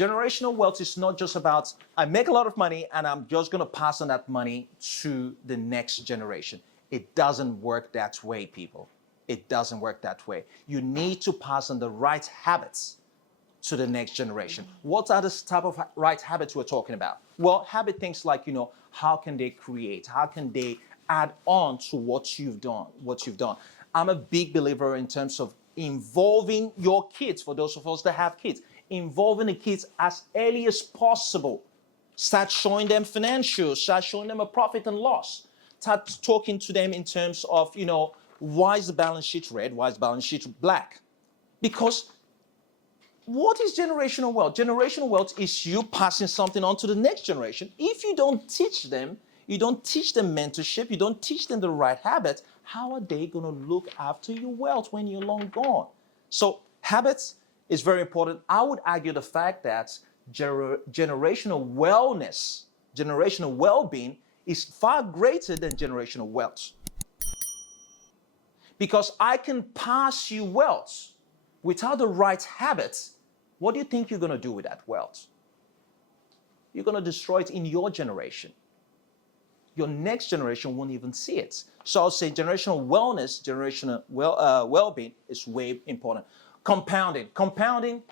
Generational wealth is not just about, I make a lot of money and I'm just going to pass on that money to the next generation. It doesn't work that way, people. It doesn't work that way. You need to pass on the right habits to the next generation. What are the type of right habits we're talking about? Well, habit things like, how can they create? How can they add on to what you've done? I'm a big believer in terms of involving your kids, for those of us that have kids, involving the kids as early as possible. Start showing them financials, start showing them a profit and loss. Start talking to them in terms of, why is the balance sheet red? Why is the balance sheet black? Because what is generational wealth? Generational wealth is you passing something on to the next generation. If you don't teach them mentorship, you don't teach them the right habits, how are they going to look after your wealth when you're long gone? So habits is very important. I would argue the fact that generational wellness, generational well-being is far greater than generational wealth. Because I can pass you wealth without the right habits. What do you think you're going to do with that wealth? You're going to destroy it in your generation. Your next generation won't even see it. So I'll say generational wellness, generational well-being is way important. Compounding,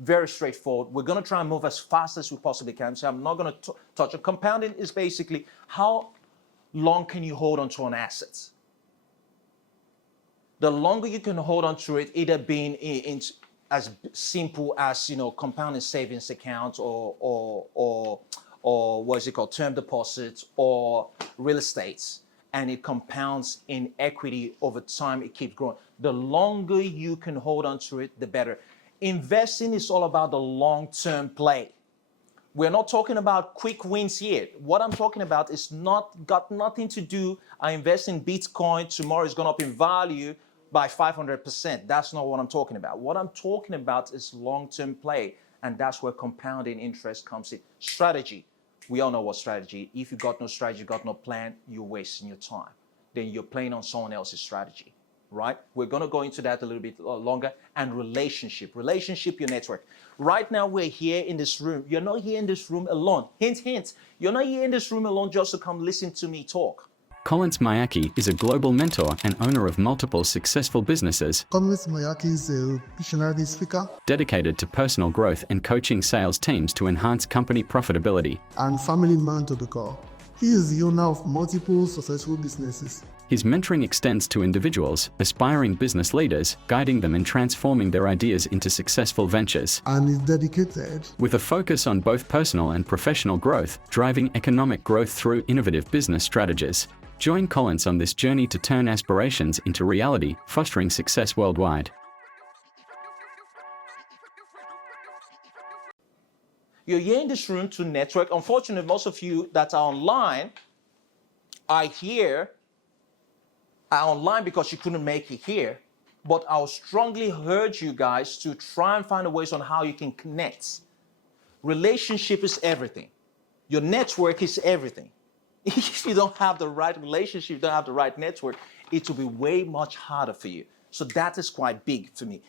very straightforward. We're going to try and move as fast as we possibly can. So I'm not going to touch it. Compounding is basically how long can you hold on to an asset? The longer you can hold on to it, either being in as simple as compounding savings accounts or what is it called, term deposits or real estate, and it compounds in equity over time. It keeps growing. The longer you can hold on to it, the better. Investing is all about the long-term play. We're not talking about quick wins here. What I'm talking about is got nothing to do. I invest in Bitcoin, tomorrow it's gone up in value by 500%. That's not what I'm talking about. What I'm talking about is long-term play, and that's where compounding interest comes in. Strategy. We all know what strategy. If you got no strategy, you got no plan, you're wasting your time. Then you're playing on someone else's strategy, right? We're going to go into that a little bit longer. And relationship, your network. Right now, we're here in this room. You're not here in this room alone. Hint, hint. You're not here in this room alone just to come listen to me talk. Collins Mayaki is a global mentor and owner of multiple successful businesses. Collins Mayaki is a visionary speaker dedicated to personal growth and coaching sales teams to enhance company profitability. And family man to the core. He is the owner of multiple successful businesses. His mentoring extends to individuals, aspiring business leaders, guiding them in transforming their ideas into successful ventures. And is dedicated with a focus on both personal and professional growth, driving economic growth through innovative business strategies. Join Collins on this journey to turn aspirations into reality, fostering success worldwide. You're here in this room to network. Unfortunately, most of you that are online are online because you couldn't make it here. But I would strongly urge you guys to try and find ways on how you can connect. Relationship is everything. Your network is everything. If you don't have the right relationship, you don't have the right network, it will be way much harder for you. So that is quite big for me.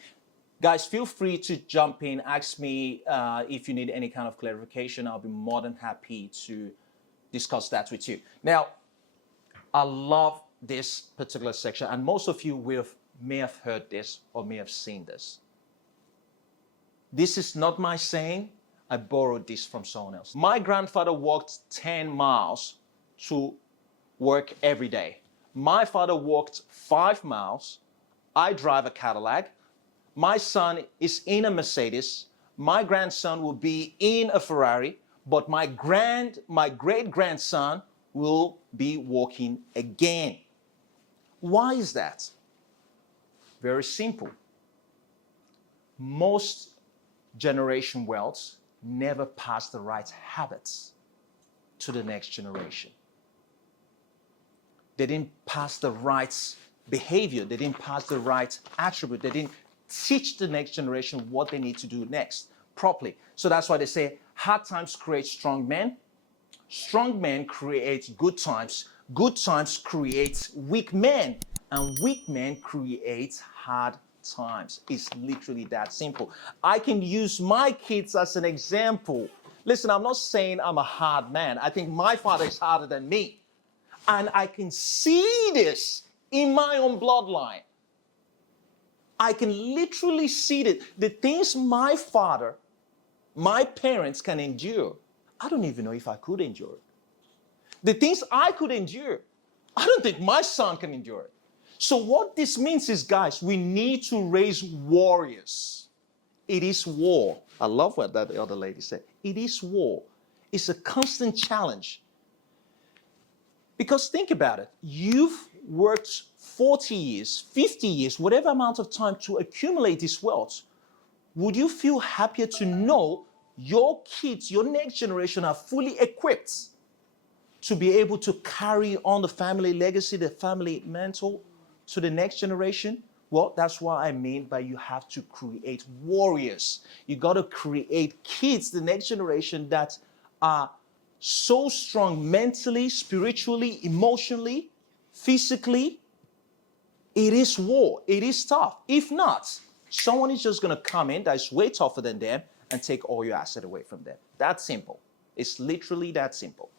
Guys, feel free to jump in, ask me if you need any kind of clarification. I'll be more than happy to discuss that with you. Now, I love this particular section, and most of you may have heard this or may have seen this. This is not my saying. I borrowed this from someone else. My grandfather walked 10 miles to work every day. My father walked 5 miles. I drive a Cadillac. My son is in a Mercedes. My grandson will be in a Ferrari, but my great-grandson will be walking again. Why is that? Very simple. Most generation wealth never pass the right habits to the next generation. They didn't pass the right behavior. They didn't pass the right attribute. They didn't teach the next generation what they need to do next properly. So that's why they say hard times create strong men. Strong men create good times. Good times create weak men. And weak men create hard times. It's literally that simple. I can use my kids as an example. Listen, I'm not saying I'm a hard man. I think my father is harder than me. And I can see this in my own bloodline. I can literally see it. The things my father, my parents can endure, I don't even know if I could endure it. The things I could endure, I don't think my son can endure it. So what this means is, guys, we need to raise warriors. It is war. I love what that other lady said. It is war. It's a constant challenge. Because think about it. You've worked 40 years, 50 years, whatever amount of time to accumulate this wealth. Would you feel happier to know your kids, your next generation are fully equipped to be able to carry on the family legacy, the family mantle to the next generation? Well, that's what I mean by you have to create warriors. You got to create kids, the next generation that are so strong mentally, spiritually, emotionally, physically. It is war. It is tough. If not, someone is just going to come in that's way tougher than them and take all your asset away from them. That's simple. It's literally that simple.